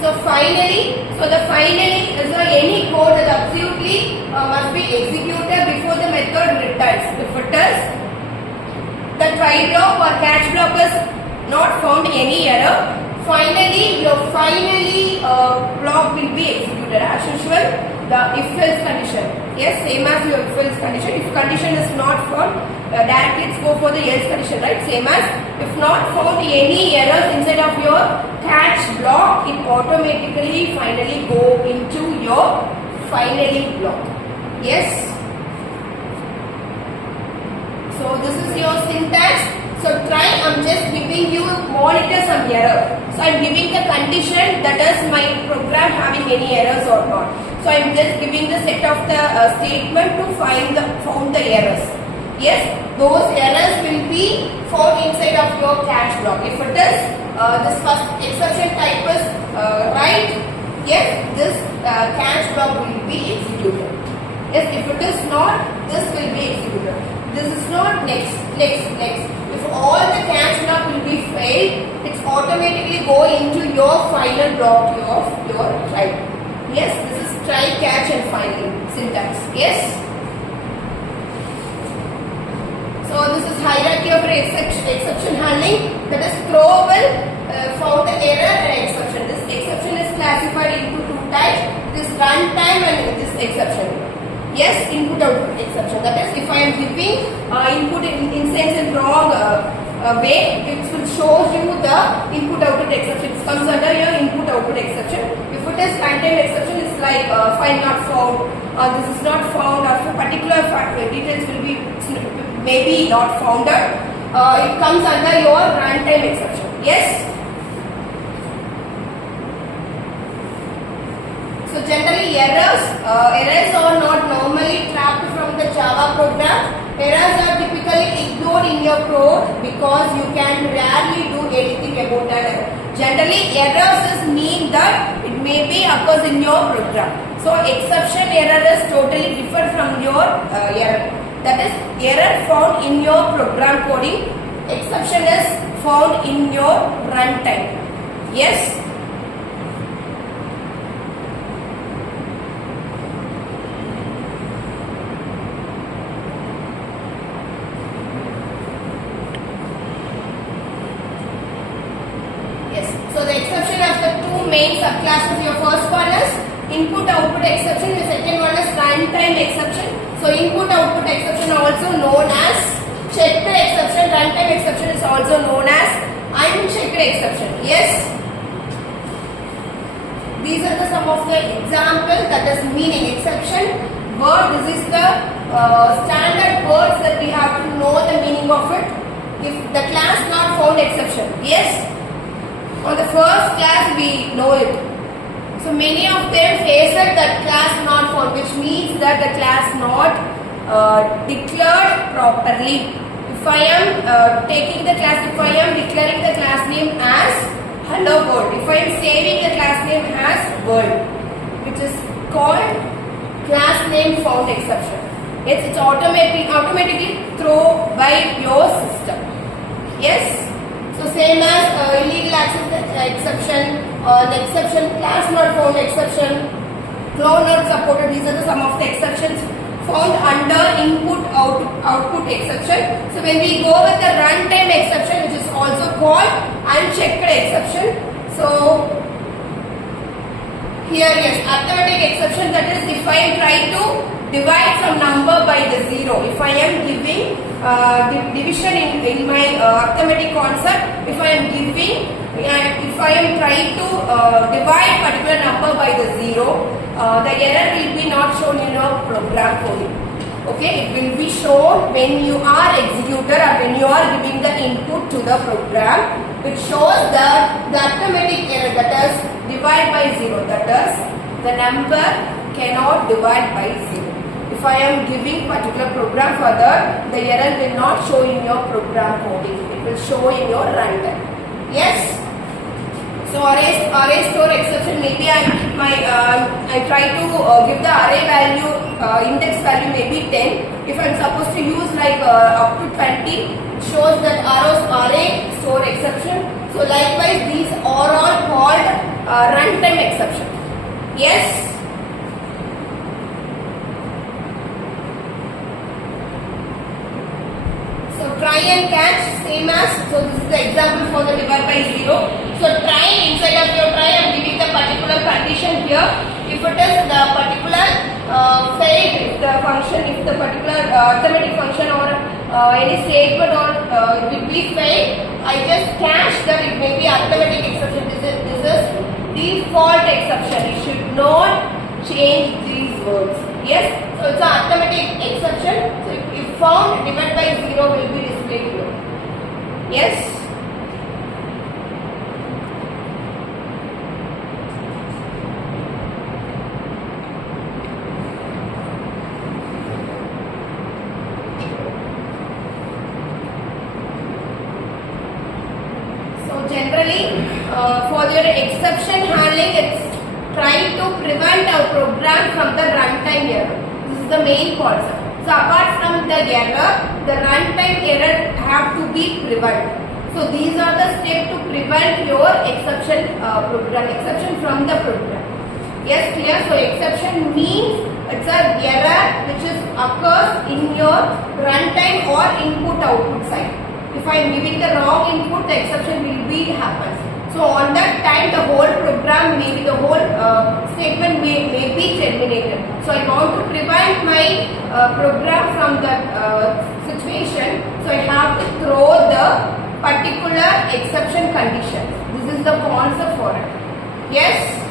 the finally is any code that absolutely must be executed before the method returns. If it is the try block or catch block is not found any error, finally your block will be executed as usual. The if-else condition, yes, same as your if-else condition. If condition is not found, directly let's go for the else condition, right? Same as if not found any errors inside of your catch block, it automatically finally go into your finally block. Yes. So this is your syntax. So try, I'm just giving you monitor some error. So I'm giving the condition that is my program having any errors or not. So I'm just giving the set of the statement to found the errors. Yes, those errors will be found inside of your catch block. If it is this first exception type is right, yes, this catch block will be executed. Yes, if it is not, this will be executed. This is not next. If all the catch block will be failed, it's automatically go into your final block of your try. Yes, this is try, catch and finally syntax. Yes. So this is hierarchy of exception handling. That is throw will found the error and exception. This exception is classified into two types. This runtime and this exception. Yes, input output exception. That is, if I am giving input inside in wrong way, it will show you the input output exception. It comes under your input output exception. If it is runtime exception, it's like file not found, or this is not found, or for particular details will be maybe not founded. It comes under your runtime exception. Yes. So generally errors are not normally trapped from the Java program. Errors are typically ignored in your code because you can rarely do anything about an error. Generally errors mean that it may be occurs in your program. So exception error is totally different from your error. That is error found in your program coding. Exception is found in your runtime. Yes. So the exception of the two main subclasses, your first one is input output exception, the second one is runtime exception. So input output exception also known as checked exception, runtime exception is also known as unchecked exception. Yes. These are the some of the examples, that is meaning exception word. This is the standard words that we have to know the meaning of it. If the class not found exception. Yes. On the first class we know it. So many of them face it that class not found, which means that the class not declared properly. If I am taking the class, if I am declaring the class name as hello world, if I am saving the class name as world, which is called class name found exception. It's automatically thrown by your system. Yes. So same as illegal access exception, the exception class not found exception, clone not supported. These are some of the exceptions found under input output exception. So when we go with the runtime exception, which is also called unchecked exception. So here yes, arithmetic exception, that is if I try to divide some number by the zero. If I am giving division in my arithmetic concept, if I am giving, if I am trying to divide particular number by the zero, the error will be not shown in your program coding. Okay, it will be shown when you are executed or when you are giving the input to the program. It shows that the arithmetic error, that is divide by zero, that is the number cannot divide by zero. If I am giving particular program further, the error will not show in your program coding. It will show in your runtime. Yes. So array store exception, maybe I try to give the array value, index value maybe 10. If I am supposed to use like up to 20, it shows that array store exception. So likewise these are all called runtime exception. Yes. So try and catch, same as, so this is the example for the divide by 0. So try, inside of your try I am giving the particular condition here. If it is the particular failed, if the function, if the particular arithmetic function or any statement or it will be failed, I just catch that it may be arithmetic exception. This is default exception. You should not change these words. Yes, so it's an arithmetic exception. So if found, divide by 0 will be displayed here. Yes. So generally, for your exception handling, it's trying to prevent our program from the runtime error. This is the main concept. So apart from the error, the runtime error have to be prevented. So these are the steps to prevent your exception exception from the program. Yes, clear? So exception means it's an error which occurs in your runtime or input-output side. If I am giving the wrong input, the exception will be happens. So on that time, the whole program, maybe the whole statement may be terminated. So I want to prevent my program from that situation. So I have to throw the particular exception condition. This is the concept for it. Yes.